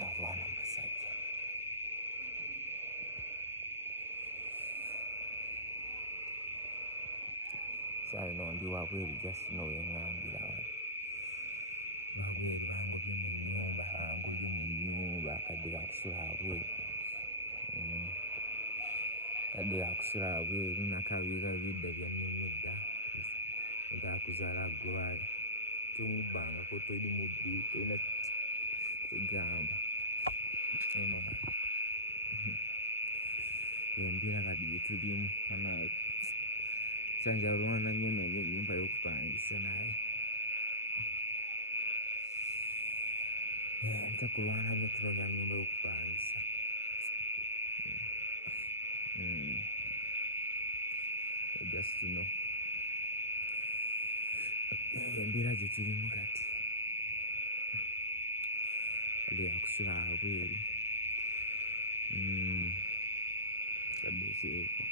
avana amasajja sano ndi wabweru just noweŋambira wabweru bangobye mu nnyumba bangobye mu nnyumba akadde kakusula wabweru kadde kakusula wabweru nakabiga bidda byannumidda ngakuzaala gwe tomubbanga ko toli mubbi tolina kigamba embira kati gyetulimu sanja olwana nnyo nonye ennyumba y'okupangisa naye nta kulwana nnyo tunonya nnyumba y'okupangisa just know embira gyetulimu kati kadde yakusula wabweru kadde ekireeko